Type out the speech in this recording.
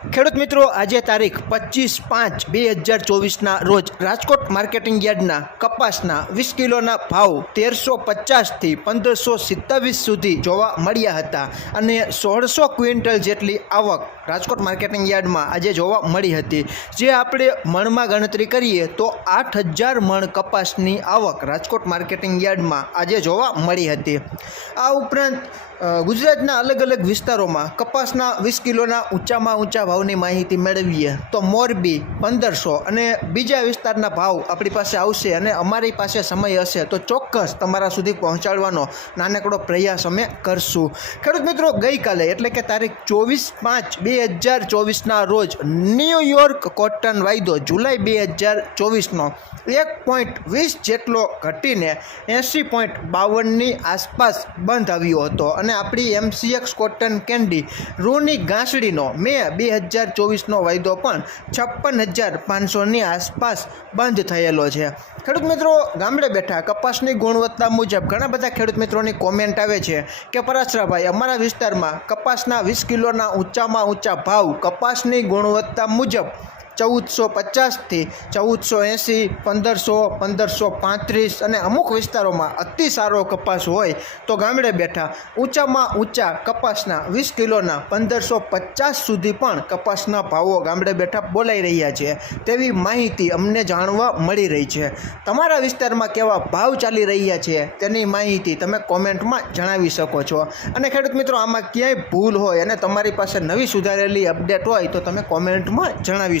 ખેડૂત મિત્રો, આજે તારીખ પચીસ પાંચ બે હજાર ચોવીસના રોજ રાજકોટ માર્કેટિંગ યાર્ડના કપાસના વીસ કિલોના ભાવ તેરસો પચાસથી પંદરસો સિત્તાવીસ સુધી જોવા મળ્યા હતા અને સોળસો ક્વિન્ટલ જેટલી આવક રાજકોટ માર્કેટિંગ યાર્ડમાં આજે જોવા મળી હતી. જે આપણે મણમાં ગણતરી કરીએ તો આઠ હજાર મણ કપાસની આવક રાજકોટ માર્કેટિંગ યાર્ડમાં આજે જોવા મળી હતી. આ ઉપરાંત ગુજરાતના અલગ અલગ વિસ્તારોમાં કપાસના વીસ કિલોના ઊંચામાં ઊંચા ભાવની માહિતી મેળવીએ તો મોરબી પંદરસો અને બીજા વિસ્તારના ભાવ આપણી પાસે આવશે અને અમારી પાસે સમય હશે તો ચોક્કસ તમારા સુધી પહોંચાડવાનો નાનકડો પ્રયાસ અમે કરશું. ખેડૂત મિત્રો, ગઈકાલે એટલે કે તારીખ ચોવીસ પાંચ બે હજાર ચોવીસના રોજ ન્યુયોર્ક કોટન વાયદો જુલાઈ બે હજાર ચોવીસનો એક પોઈન્ટ વીસ જેટલો ઘટીને એંસી પોઈન્ટ બાવનની આસપાસ બંધ આવ્યો હતો. અને આપણી એમસીએક્સ કોટન કેન્ડી, રૂની ઘાસડીનો મે બે હજાર ચોવીસનો વાયદો પણ છપ્પન હજાર પાંચસોની આસપાસ બંધ થયેલો છે. ખેડૂત મિત્રો, ગામડે બેઠા કપાસની ગુણવત્તા મુજબ ઘણા બધા ખેડૂત મિત્રોની કોમેન્ટ આવે છે કે, પરાશરાભાઈ, અમારા વિસ્તારમાં કપાસના વીસ કિલોના ઊંચામાં ઊંચા ભાવ કપાસની ગુણવત્તા મુજબ ચૌદસો પચાસથી ચૌદસો એંસી, પંદરસો પંદરસો પાંત્રીસ અને અમુક વિસ્તારોમાં અતિ સારો કપાસ હોય તો ગામડે બેઠા ઊંચામાં ઊંચા કપાસના વીસ કિલોના પંદરસો પચાસ સુધી પણ કપાસના ભાવો ગામડે બેઠા બોલાઈ રહ્યા છે. તેવી માહિતી અમને જાણવા મળી રહી છે. તમારા વિસ્તારમાં કેવા ભાવ ચાલી રહ્યા છે તેની માહિતી તમે કોમેન્ટમાં જણાવી શકો છો. અને ખેડૂત મિત્રો, આમાં ક્યાંય ભૂલ હોય અને તમારી પાસે નવી સુધારેલી અપડેટ હોય તો તમે કોમેન્ટમાં જણાવી